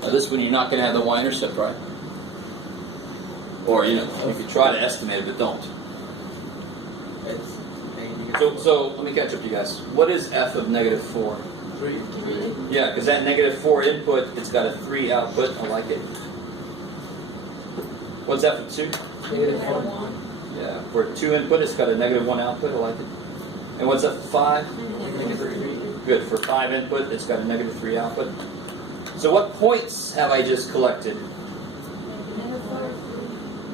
Now this one you're not going to have the y-intercept, right? Or, you could try to estimate it, but don't. So let me catch up to you guys. What is f of negative 4? 3. Yeah, because that negative 4 input, it's got a 3 output. I like it. What's f of 2? Negative 1. Yeah, for 2 input, it's got a negative 1 output. I like it. And what's f of 5? Negative 3. Good. For 5 input, it's got a negative 3 output. So what points have I just collected?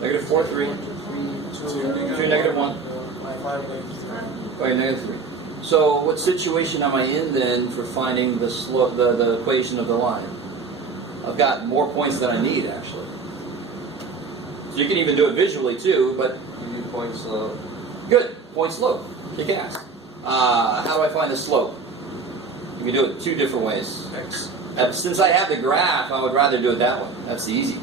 Negative 4, 3. 2, negative 1. 5, negative 3. Okay, negative 3. So what situation am I in then for finding the slope, the equation of the line? I've got more points than I need, actually. So you can even do it visually too, but You do point slope. good. Point slope. Kick ass. How do I find the slope? You can do it 2 different ways. X. Since I have the graph, I would rather do it that way. That's easy,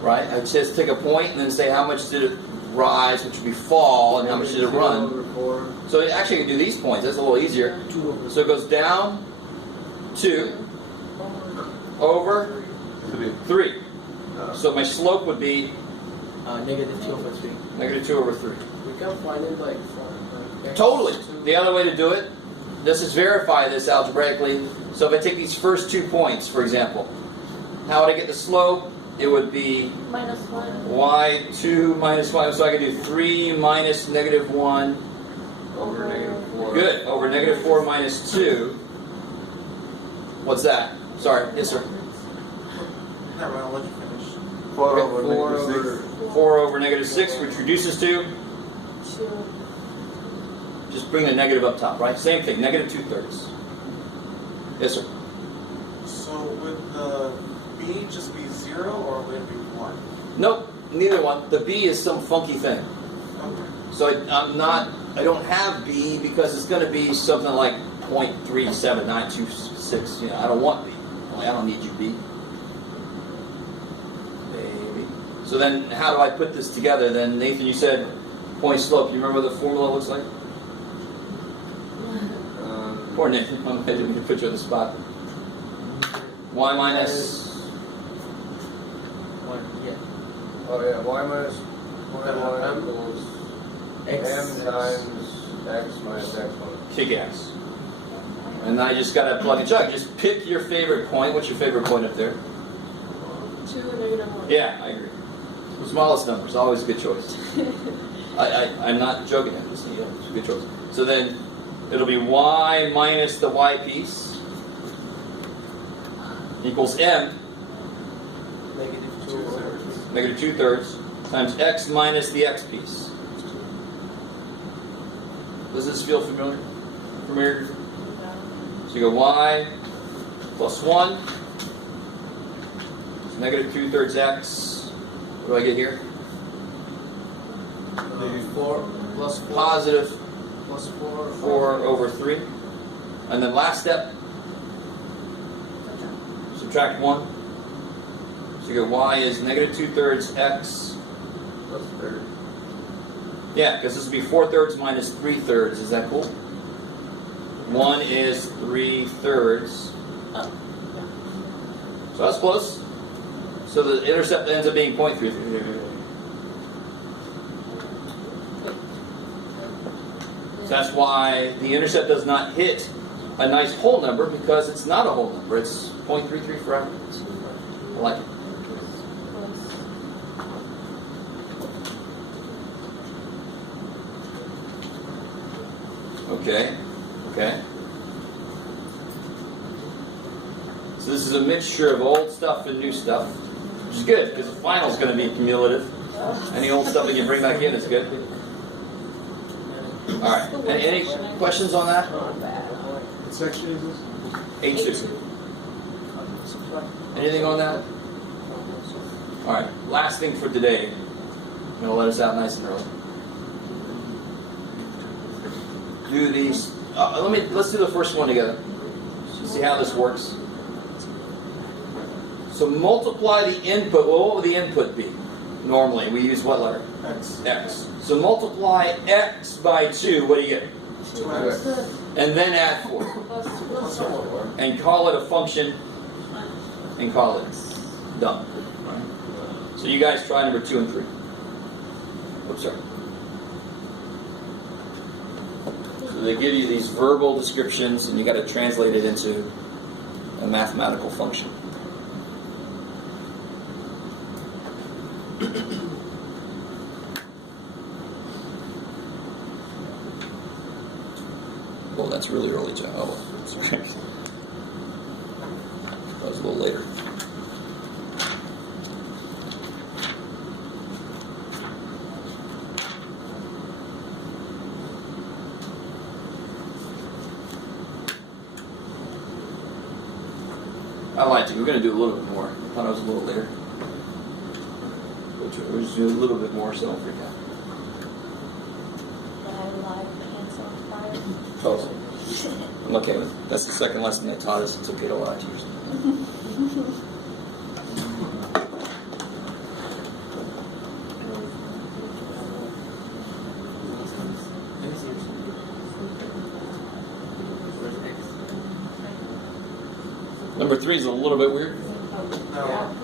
right? I just take a point and then say how much did it rise, which would be fall, and how much did it run. Over 4. So actually, you can do these points. That's a little easier. 2 over So it goes down 2 over 3. So my slope would be negative 2 over 3. negative 2 over 3. We can find it like from Totally. The other way to do it, let's just verify this algebraically. So if I take these first 2 points, for example, how would I get the slope? It would be Minus 1. y2 minus y. So I could do 3 minus negative 1. Over negative 4. Good. Over negative 4 minus 2. What's that? Sorry. Yes, sir. Never mind, I'll let you finish. 4 Okay, over negative 6. 4 over negative 6, which reduces to? 2. Just bring the negative up top, right? Same thing, negative 2/3. Yes, sir. So would the B just be 0 or would it be 1? Nope, neither one. The B is some funky thing. Okay. So I don't have B because it's going to be something like 0.37926. I don't want B. I don't need you, B. Maybe. So then how do I put this together? Then, Nathan, you said point slope. You remember what the formula looks like? Poor Nathan. I didn't mean to put you on the spot. Y minus... 1, yeah. Oh yeah, y minus 1 M. equals X m times x minus x1. Kick ass. And I just got to plug and chug. Just pick your favorite point. What's your favorite point up there? 2 and negative 1. Yeah, I agree. The smallest number is always a good choice. I'm not joking. I'm just saying, it's a good choice. So then it'll be y minus the y piece equals m, Negative 2 over 3. negative 2/3, times x minus the x piece. Does this feel familiar? So you go y plus 1, so negative 2/3 x. What do I get here? 4 plus 4 Positive plus 4. 4 over 3. And then last step, subtract 1. So you go y is negative 2/3 x. Plus 3rd. Yeah, because this would be 4/3 minus 3/3. Is that cool? 1 is 3/3. So that's close. So the intercept ends up being 0.33. So that's why the intercept does not hit a nice whole number, because it's not a whole number. It's 0.33 forever. I like it. Okay. So this is a mixture of old stuff and new stuff, which is good, because the final is going to be cumulative. Any old stuff that you bring back in is good. All right. Any questions on that? What section is this? H2. Anything on that? All right. Last thing for today. I'm going to let us out nice and early. Do these. Let's do the first one together. See how this works. So multiply the input. Well, what would the input be? Normally, we use what letter? X. X. So multiply x by 2. What do you get? 2x. and then add 4. Plus 4. And call it a function, and call it done. Right? So you guys try number 2 and 3. Oops, sorry. So they give you these verbal descriptions, and you got to translate it into a mathematical function. Oh, that's really early, John. Oh, sorry. That was a little later. I lied to you. We're going to do a little bit more. I thought it was a little later. We'll just do a little bit more, so don't freak out. Oh, I'm okay with it. That's the second lesson they taught us. It's okay to lie to yourself. Number 3 is a little bit weird. No.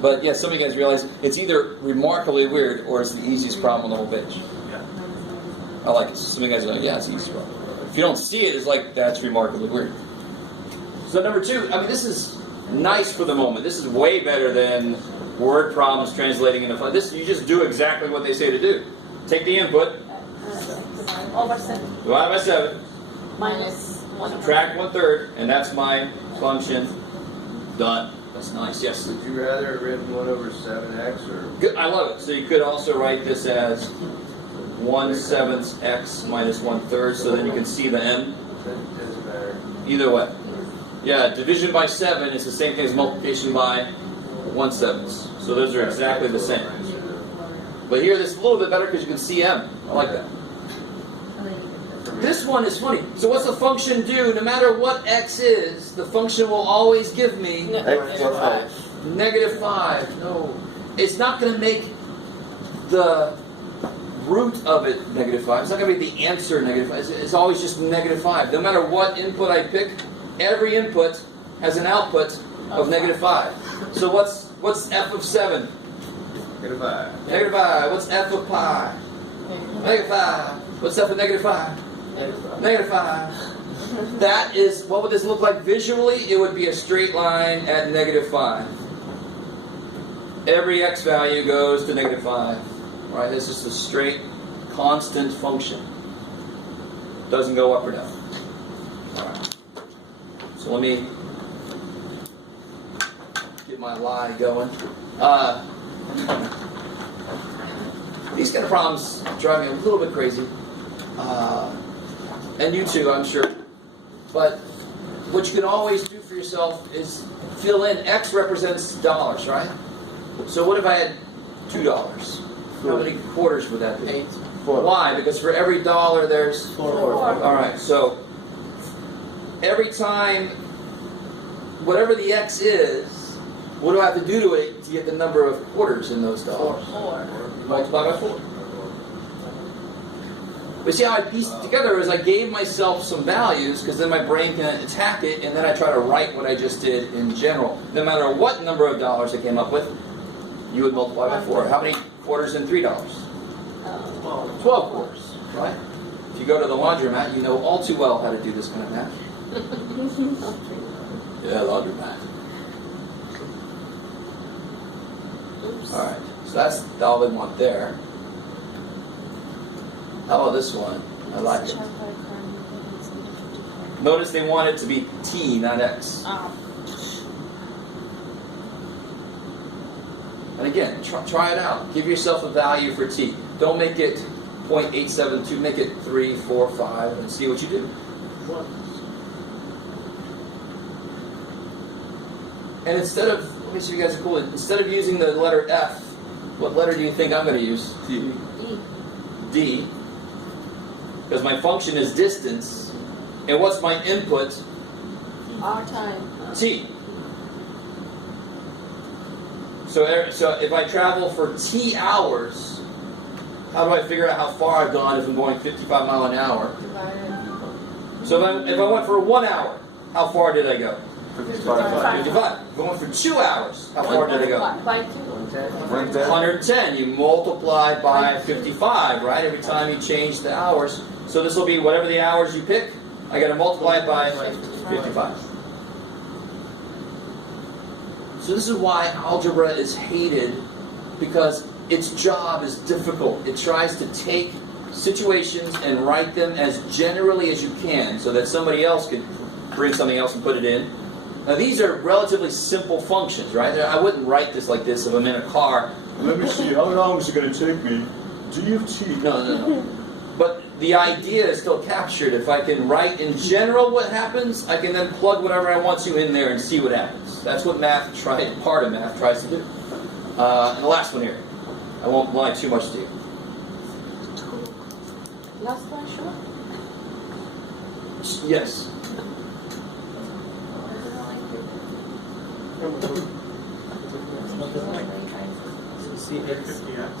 But yeah, some of you guys realize it's either remarkably weird or it's the easiest problem on the whole page. Yeah. I like it. Some of you guys are like, yeah, it's the easiest problem. If you don't see it, it's like, that's remarkably weird. So number 2, I mean, this is nice for the moment. This is way better than word problems translating into fun. This, you just do exactly what they say to do. Take the input, Over 7. divide by 7, Minus 1. subtract 1/3, and that's my function. Done. That's nice, yes. Would you rather have written 1 over 7x or? Good, I love it. So you could also write this as 1/7 x minus 1/3, so then you can see the m. That doesn't matter. Either way. Yeah, division by 7 is the same thing as multiplication by 1/7. So those are exactly the same. But here, this is a little bit better because you can see m. I like that. This one is funny. So what's the function do? No matter what x is, the function will always give me -5. -5. No. It's not going to make the root of it -5. It's not going to make the answer -5. It's always just -5. No matter what input I pick, every input has an output of -5. So what's f of 7? -5. -5. What's f of pi? -5. What's f of -5? -5. That is, what would this look like visually? It would be a straight line at -5. Every x value goes to -5. Right? It's just a straight, constant function. Doesn't go up or down. Alright. So let me get my lie going. These kind of problems drive me a little bit crazy. And you too, I'm sure. But what you can always do for yourself is fill in, x represents dollars, right? So what if I had $2? How many quarters would that be? 8. Why? Because for every dollar there's 4. Alright, so every time, whatever the x is, what do I have to do to it to get the number of quarters in those dollars? 4. Multiply by 4. But see how I pieced it together is I gave myself some values because then my brain can attack it, and then I try to write what I just did in general. No matter what number of dollars I came up with, you would multiply by 4. How many quarters in $3? 12 quarters, right? If you go to the laundromat, you know all too well how to do this kind of math. Yeah, laundromat. Alright, so that's all they want there. How about this one? I like it. Notice they want it to be t, not x. And again, try it out. Give yourself a value for t. Don't make it 0.872, make it 3, 4, 5, and see what you do. And instead of, let me see if you guys are cool, instead of using the letter F, what letter do you think I'm going to use? D. D. Because my function is distance. And what's my input? R time. T. So if I travel for t hours, how do I figure out how far I've gone if I'm going 55 miles an hour? Divided. So if I went for 1 hour, how far did I go? 55. 55. If I went for 2 hours, how far did I go? By 2. 110. You multiply by 55, right? Every time you change the hours. So this will be whatever the hours you pick. I got to multiply it by 55. So this is why algebra is hated, because its job is difficult. It tries to take situations and write them as generally as you can so that somebody else can bring something else and put it in. Now these are relatively simple functions, right? I wouldn't write this like this if I'm in a car. Let me see, how long is it going to take me? G of t. No. But the idea is still captured. If I can write in general what happens, I can then plug whatever I want to in there and see what happens. That's what part of math tries to do. And the last one here. I won't lie too much to you. Last one, sure. Yes. See, 50x.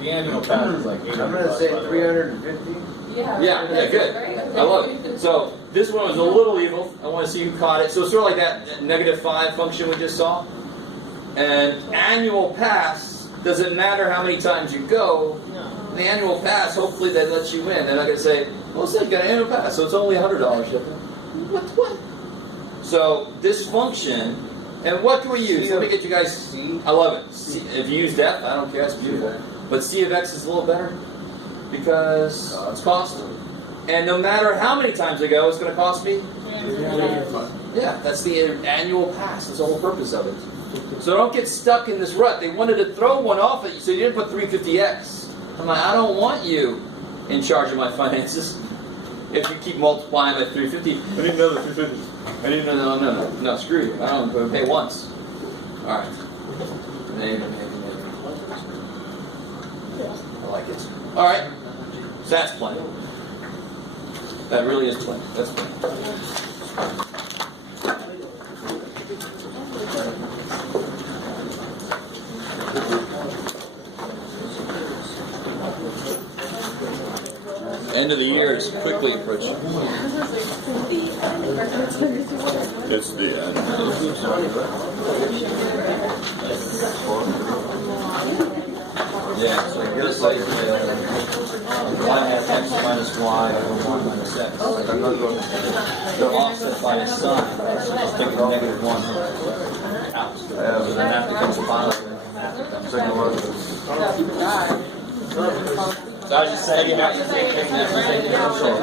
The annual pass is like 800. I'm gonna say 350. Yeah, good. I love it. So this one was a little evil. I want to see who caught it. So it's sort of like that -5 function we just saw. And annual pass, doesn't matter how many times you go. The annual pass, hopefully that lets you in. They're not going to say, well, it's got an annual pass, so it's only $100. What? So this function, and what can we use? Let me get you guys. C. I love it. C, if you use depth, I don't care. It's beautiful. But C of x is a little better because it's constant. And no matter how many times I go, it's going to cost me. Yeah, that's the annual pass. That's the whole purpose of it. So don't get stuck in this rut. They wanted to throw one off at you, so you didn't put 350x. I'm like, I don't want you in charge of my finances. If you keep multiplying by 350, I didn't know the 350. I didn't know. No, screw you. I don't pay once. All right. Maybe. I like it. All right. So that's plenty. That really is plenty. That's plenty. End of the year is quickly approaching. It's the end. Yeah, so this like y hat x minus y over 1 minus x. They're offset by a sign. Let's take a -1 out. So then that becomes positive and that becomes negative. So I was just saying about you taking that from taking it from short.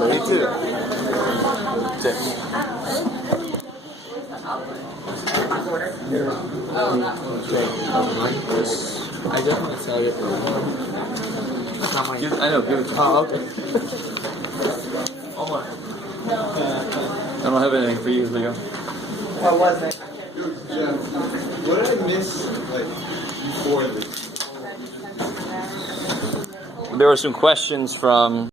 Me too. I just want to tell you. I know, give it to me. Oh, okay. I don't have anything for you, Leo. What was it? Jeff, what did I miss, before this? There were some questions from